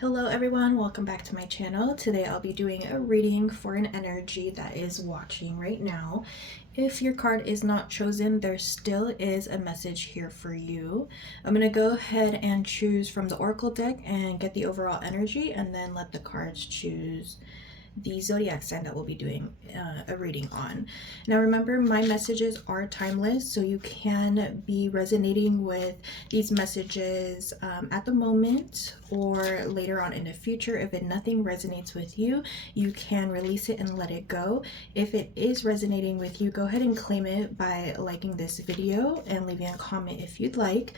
Hello everyone, welcome back to my channel. Today I'll be doing a reading for an energy that is watching right now. If your card is not chosen, there still is a message here for you. I'm going to go ahead and choose from the Oracle deck and get the overall energy, and then let the cards choose the zodiac sign that we'll be doing a reading on. Now remember, my messages are timeless, so you can be resonating with these messages at the moment or later on in the future. If nothing resonates with you, you can release it and let it go. If it is resonating with you, go ahead and claim it by liking this video and leaving a comment if you'd like.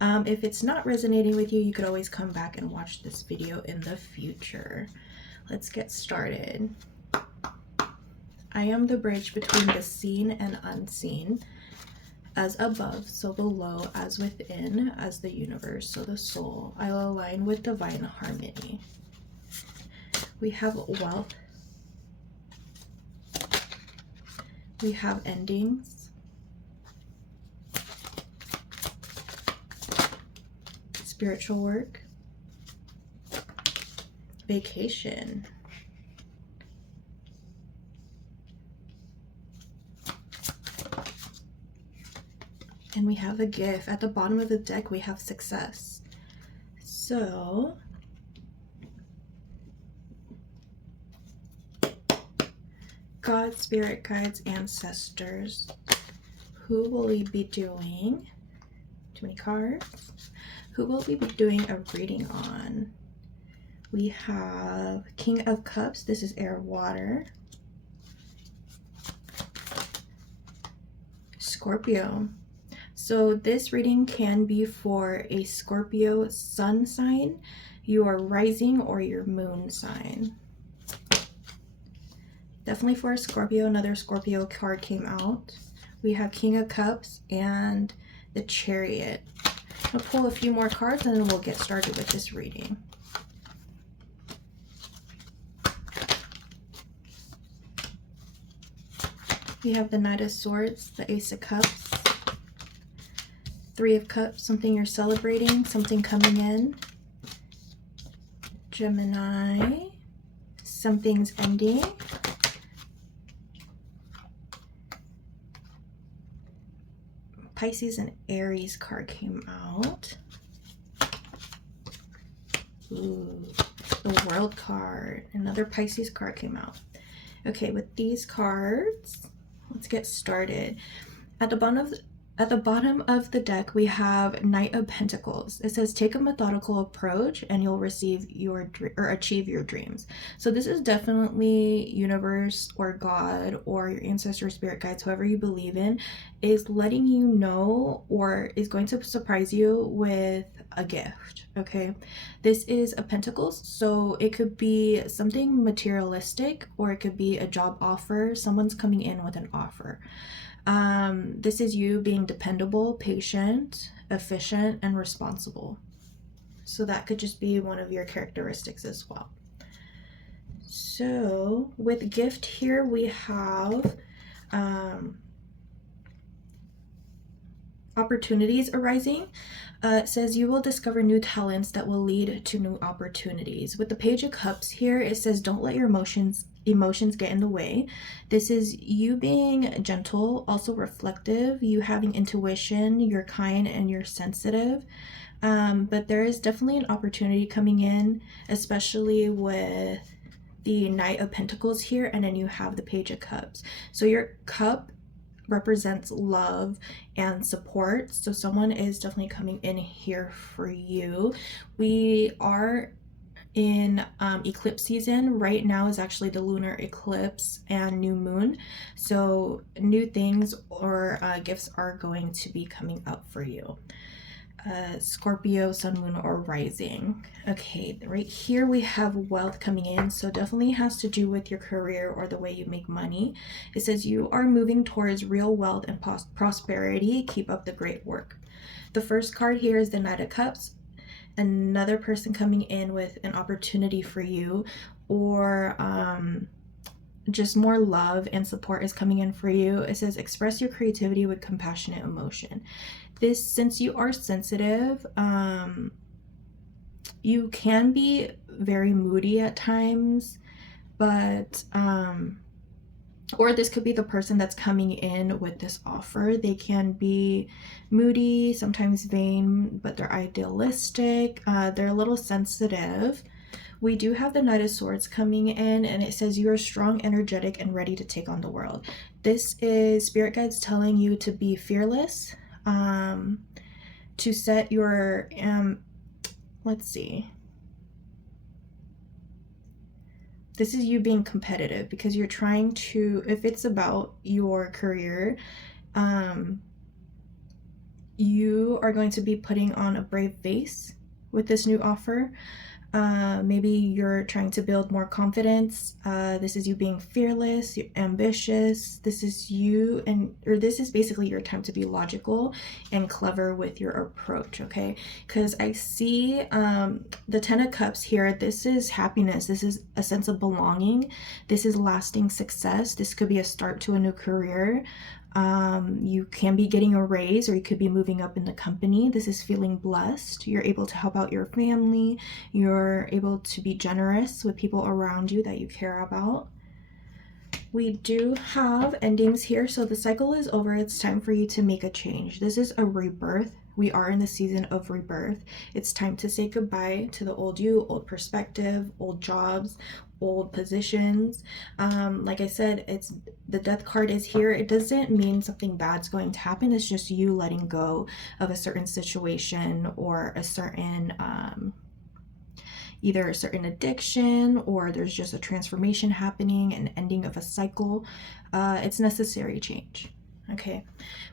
If it's not resonating with you, you could always come back and watch this video in the future. Let's get started. I am the bridge between the seen and unseen. As above, so below, as within, as the universe, so the soul. I'll align with divine harmony. We have wealth. We have endings. Spiritual work. Vacation. And we have a gift. At the bottom of the deck, we have success. So, God, spirit guides, ancestors. Who will we be doing? Too many cards. Who will we be doing a reading on? We have King of Cups. This is air, water. Scorpio. So this reading can be for a Scorpio sun sign, your rising, or your moon sign. Definitely for a Scorpio. Another Scorpio card came out. We have King of Cups and the Chariot. I'll pull a few more cards and then we'll get started with this reading. We have the Knight of Swords, the Ace of Cups, Three of Cups, something you're celebrating, something coming in. Gemini, something's ending. Pisces and Aries card came out. Ooh, the World card. Another Pisces card came out. Okay, with these cards, let's get started. At the bottom of the deck, we have Knight of Pentacles. It says, take a methodical approach and you'll achieve your dreams. So this is definitely universe or God or your ancestor spirit guides, whoever you believe in, is letting you know or is going to surprise you with a gift. Okay, this is a Pentacles, so it could be something materialistic or it could be a job offer. Someone's coming in with an offer. This is you being dependable, patient, efficient, and responsible. So that could just be one of your characteristics as well. So with gift here, we have opportunities arising. It says you will discover new talents that will lead to new opportunities. With the Page of Cups here, it says don't let your emotions get in the way. This is you being gentle, also reflective, you having intuition, you're kind and you're sensitive. But there is definitely an opportunity coming in, especially with the Knight of Pentacles here, and then you have the Page of Cups. So your cup represents love and support, so someone is definitely coming in here for you. We are in eclipse season right now. Is actually the lunar eclipse and new moon, so new things or gifts are going to be coming up for you. Scorpio, sun, moon, or rising. Okay, right here we have wealth coming in, so definitely has to do with your career or the way you make money. It says you are moving towards real wealth and prosperity. Keep up the great work. The first card here is the Knight of Cups. Another person coming in with an opportunity for you, or just more love and support is coming in for you. It says express your creativity with compassionate emotion. This, since you are sensitive, you can be very moody at times, but or this could be the person that's coming in with this offer. They can be moody, sometimes vain, but they're idealistic. They're a little sensitive. We do have the Knight of Swords coming in, and it says you are strong, energetic, and ready to take on the world. This is spirit guides telling you to be fearless, to set your, let's see. This is you being competitive because you're trying to, if it's about your career, you are going to be putting on a brave face with this new offer. Maybe you're trying to build more confidence. This is you being fearless, you're ambitious. This is you, or this is basically your time to be logical and clever with your approach, okay? Because I see the Ten of Cups here. This is happiness. This is a sense of belonging. This is lasting success. This could be a start to a new career. You can be getting a raise, or you could be moving up in the company. This is feeling blessed. You're able to help out your family. You're able to be generous with people around you that you care about. We do have endings here. So the cycle is over. It's time for you to make a change. This is a rebirth. We are in the season of rebirth. It's time to say goodbye to the old you, old perspective, old jobs, old positions. Like I said, it's the death card is here. It doesn't mean something bad's going to happen. It's just you letting go of a certain situation or a certain either a certain addiction, or there's just a transformation happening, an ending of a cycle. It's necessary change. Okay,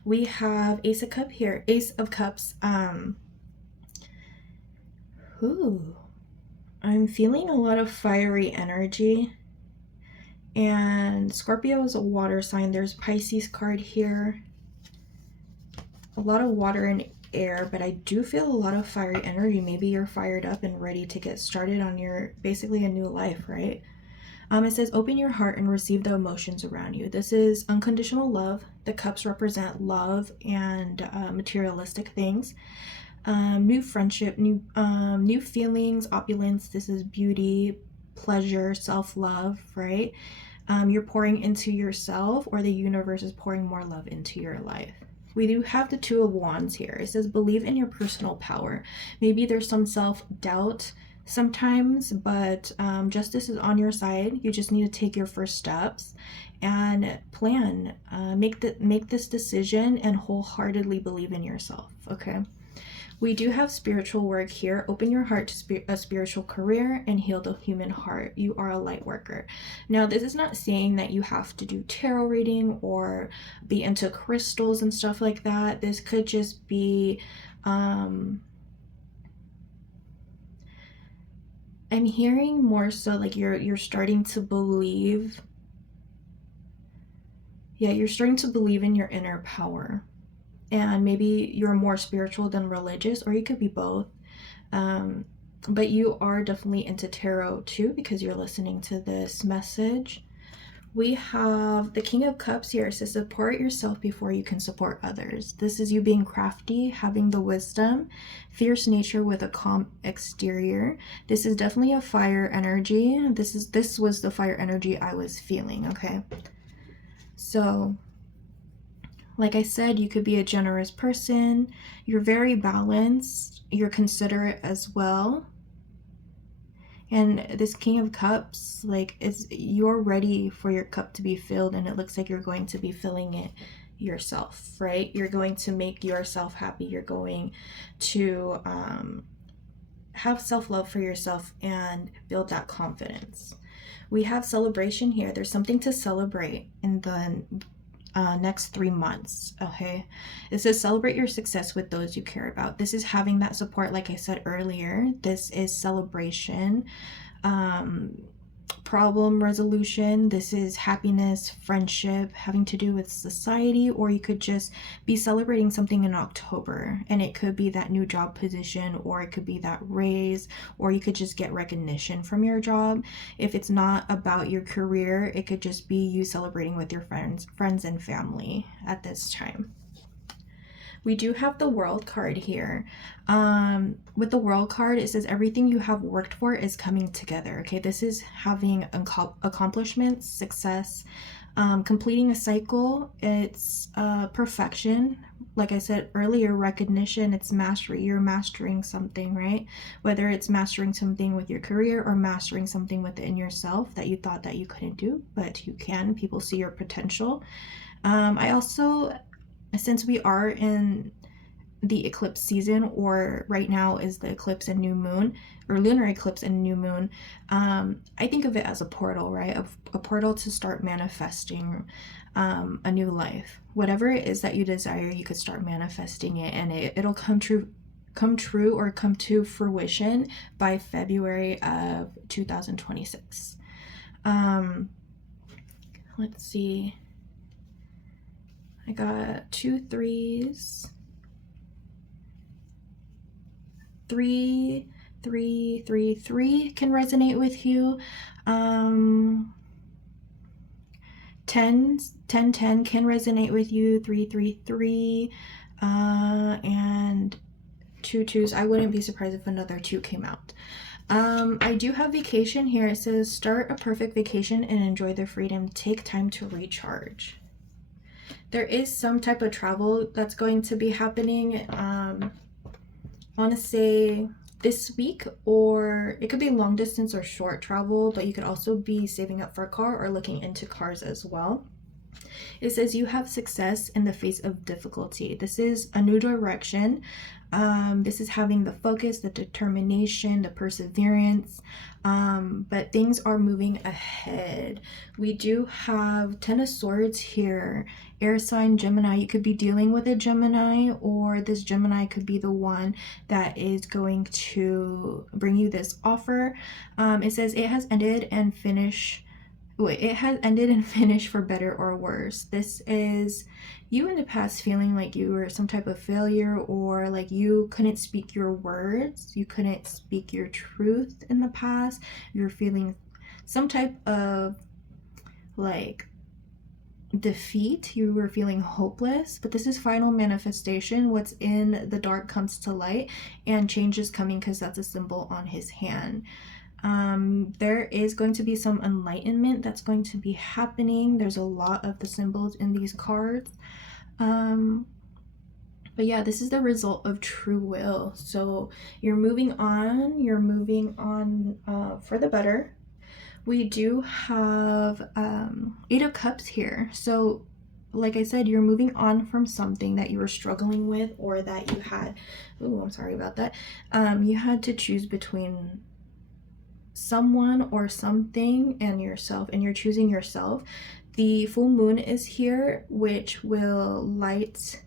we have Ace of Cups here. Ace of Cups. Ooh, I'm feeling a lot of fiery energy. And Scorpio is a water sign. There's Pisces card here. A lot of water and air, but I do feel a lot of fiery energy. Maybe you're fired up and ready to get started on your, basically a new life, right? It says, open your heart and receive the emotions around you. This is unconditional love. The cups represent love and materialistic things. New friendship, new feelings, opulence. This is beauty, pleasure, self-love, right? You're pouring into yourself, or the universe is pouring more love into your life. We do have the Two of Wands here. It says, believe in your personal power. Maybe there's some self-doubt sometimes, but justice is on your side. You just need to take your first steps and plan. Make this decision and wholeheartedly believe in yourself, okay? We do have spiritual work here. Open your heart to a spiritual career and heal the human heart. You are a light worker. Now, this is not saying that you have to do tarot reading or be into crystals and stuff like that. This could just be, I'm hearing more so like you're starting to believe. Yeah, you're starting to believe in your inner power. And maybe you're more spiritual than religious, or you could be both. But you are definitely into tarot too, because you're listening to this message. We have the King of Cups here. It says, support yourself before you can support others. This is you being crafty, having the wisdom, fierce nature with a calm exterior. This is definitely a fire energy. This was the fire energy I was feeling, okay? So, like I said, you could be a generous person. You're very balanced. You're considerate as well. And this King of Cups, like, you're ready for your cup to be filled, and it looks like you're going to be filling it yourself, right? You're going to make yourself happy. You're going to have self-love for yourself and build that confidence. We have celebration here. There's something to celebrate in the next 3 months, okay? It says celebrate your success with those you care about. This is having that support, like I said earlier. This is celebration, problem resolution. This is happiness, friendship, having to do with society, or you could just be celebrating something in October, and it could be that new job position, or it could be that raise, or you could just get recognition from your job. If it's not about your career, it could just be you celebrating with your friends and family at this time. We do have the World card here. With the World card, it says everything you have worked for is coming together. Okay, this is having accomplishments, success, completing a cycle. It's perfection. Like I said earlier, recognition, it's mastery. You're mastering something, right? Whether it's mastering something with your career or mastering something within yourself that you thought that you couldn't do, but you can. People see your potential. I also, since we are in the eclipse season, or right now is the eclipse and new moon, or lunar eclipse and new moon, I think of it as a portal, right? A portal to start manifesting a new life. Whatever it is that you desire, you could start manifesting it, and it'll come true or come to fruition by February of 2026. Let's see. I got 2 3s. 3 3 3 3 can resonate with you. 10 10 10 can resonate with you. 3 3 3 and 2 2s. I wouldn't be surprised if another 2 came out. I do have vacation here. It says start a perfect vacation and enjoy the freedom. Take time to recharge. There is some type of travel that's going to be happening. I want to say this week, or it could be long distance or short travel, but you could also be saving up for a car or looking into cars as well. It says you have success in the face of difficulty. This is a new direction. This is having the focus, the determination, the perseverance, but things are moving ahead. We do have 10 of Swords here. Air sign Gemini. You could be dealing with a Gemini, or this Gemini could be the one that is going to bring you this offer. It says it has ended and finished. It has ended and finished for better or worse. This is you in the past feeling like you were some type of failure, or like you couldn't speak your words, you couldn't speak your truth in the past. You're feeling some type of like defeat. You were feeling hopeless, but this is final manifestation. What's in the dark comes to light, and change is coming because that's a symbol on his hand. There is going to be some enlightenment that's going to be happening. There's a lot of the symbols in these cards. But yeah, this is the result of true will. So you're moving on for the better. We do have 8 of Cups here. So like I said, you're moving on from something that you were struggling with, or that you had, I'm sorry about that. You had to choose between someone or something and yourself, and you're choosing yourself. The full moon is here, which will light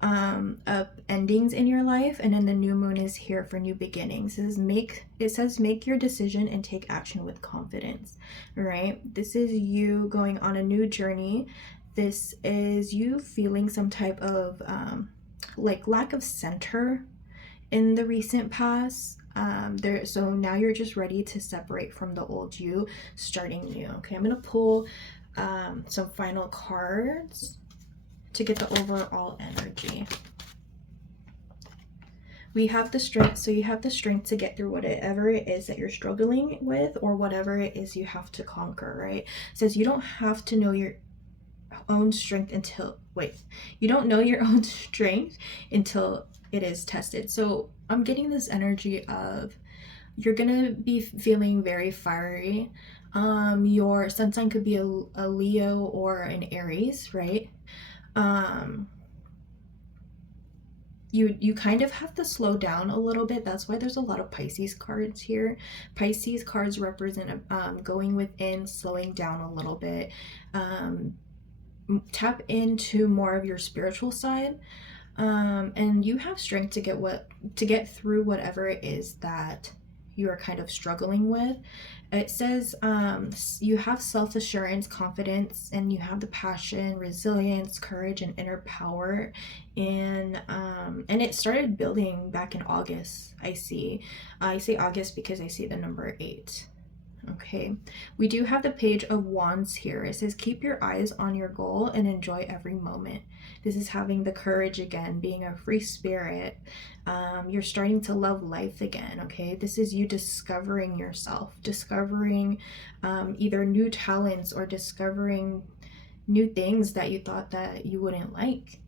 up endings in your life, and then the new moon is here for new beginnings. It says make your decision and take action with confidence, right? This is you going on a new journey. This is you feeling some type of like lack of center in the recent past. So now you're just ready to separate from the old you, starting new. Okay, I'm gonna pull some final cards to get the overall energy. We have the strength, so you have the strength to get through whatever it is that you're struggling with, or whatever it is you have to conquer, right? It says you don't have to know your own strength until you don't know your own strength until it is tested. So I'm getting this energy of you're gonna be feeling very fiery. Your sun sign could be a Leo or an Aries, right? You kind of have to slow down a little bit. That's why there's a lot of Pisces cards here. Pisces cards represent going within, slowing down a little bit. Tap into more of your spiritual side, and you have strength to get through whatever it is that you are kind of struggling with. It says you have self-assurance, confidence, and you have the passion, resilience, courage, and inner power. And it started building back in August. I say August because I see the number 8. Okay, we do have the Page of Wands here. It says, keep your eyes on your goal and enjoy every moment. This is having the courage again, being a free spirit. You're starting to love life again, okay? This is you discovering yourself, discovering either new talents or discovering new things that you thought that you wouldn't like.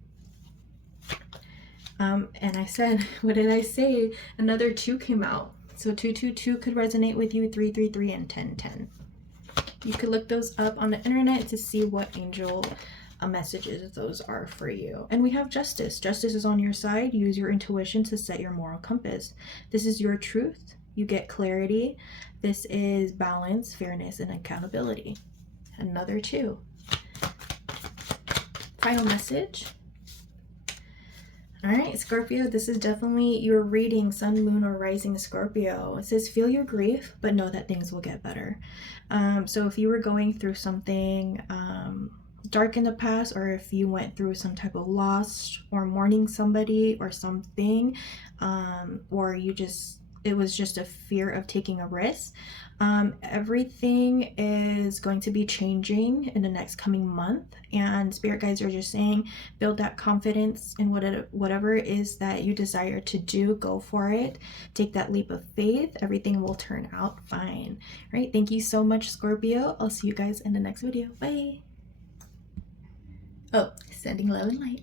And I said, what did I say? Another 2 came out. So 222 could resonate with you, 333 and 1010. You could look those up on the internet to see what angel messages those are for you. And we have justice. Justice is on your side. Use your intuition to set your moral compass. This is your truth. You get clarity. This is balance, fairness, and accountability. Another 2. Final message. All right, Scorpio, this is definitely your reading, Sun, Moon, or Rising Scorpio. It says, feel your grief, but know that things will get better. So if you were going through something dark in the past, or if you went through some type of loss or mourning somebody or something, or it was just a fear of taking a risk, everything is going to be changing in the next coming month, and spirit guides are just saying, build that confidence in whatever it is that you desire to do. Go for it. Take that leap of faith. Everything will turn out fine. All right, thank you so much, Scorpio. I'll see you guys in the next video. Bye. Oh, sending love and light.